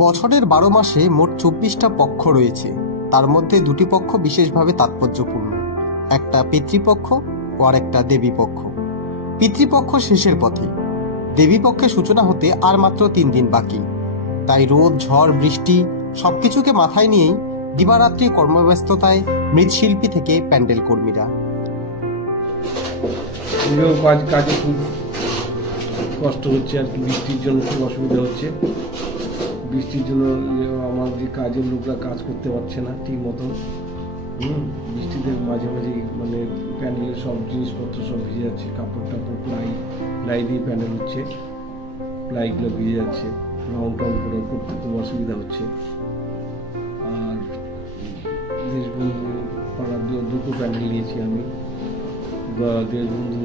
বছরের 12 মাসে মোট 24টা পক্ষ রয়েছে। তার মধ্যে দুটি পক্ষ বিশেষভাবে তাৎপর্যপূর্ণ, একটা পিতৃপক্ষ ও আরেকটা দেবীপক্ষ। পিতৃপক্ষ শেষের পথে, দেবীপক্ষের সূচনা হতে আর মাত্র 3 দিন বাকি। তাই রোদ, ঝড়, বৃষ্টি সবকিছুকে মাথায় নিয়েই দিবারাত্রি কর্মব্যস্ততায় মৃৎশিল্পী থেকে প্যান্ডেল কর্মীরা। কাজে খুব কষ্ট হচ্ছে আর কি, বৃষ্টির জন্য খুব অসুবিধা হচ্ছে। বৃষ্টির জন্য আমার যে কাজের লোকরা কাজ করতে পারছে না ঠিক মতন। বৃষ্টিতে মাঝে মাঝে মানে প্যান্ডেলের সব জিনিসপত্র সব ভিজে যাচ্ছে, কাপড় টাপড় প্লাই দিয়ে প্যান্ডেল হচ্ছে, প্লাইগুলো ভিজে যাচ্ছে, রং টং করে করতে খুব অসুবিধা হচ্ছে। আর দেশবন্ধু পাড়ার দুটো প্যান্ডেল নিয়েছি আমি, দেশবন্ধু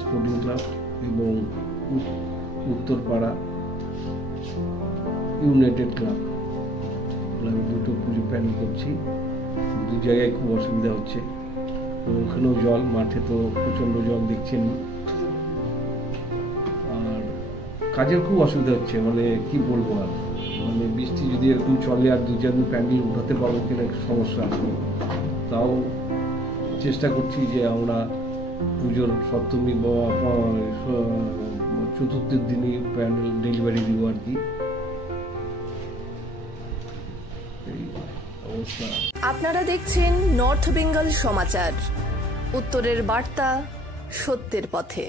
স্পোর্টিং ক্লাব এবং উত্তরপাড়া ইউনাইটেড ক্লাব, দুটো পুজো প্যান্ডেল করছি। দু জায়গায় খুব অসুবিধা হচ্ছে, ওখানেও জল, মাঠে তো প্রচণ্ড জল দেখছেন। আর কাজের খুব অসুবিধা হচ্ছে, মানে কি বলবো আর, মানে বৃষ্টি যদি এরকম চলে আর 2-4 দিন প্যান্ডেল উঠাতে পারবো কিনা সমস্যা আছে। তাও চেষ্টা করছি যে আমরা পুজোর সপ্তমী বা চতুর্থের দিনই প্যান্ডেল ডেলিভারি দিব আর কি। আপনারা দেখছেন নর্থ বেঙ্গল সমাচার, উত্তরের বার্তা, সত্যের পথে।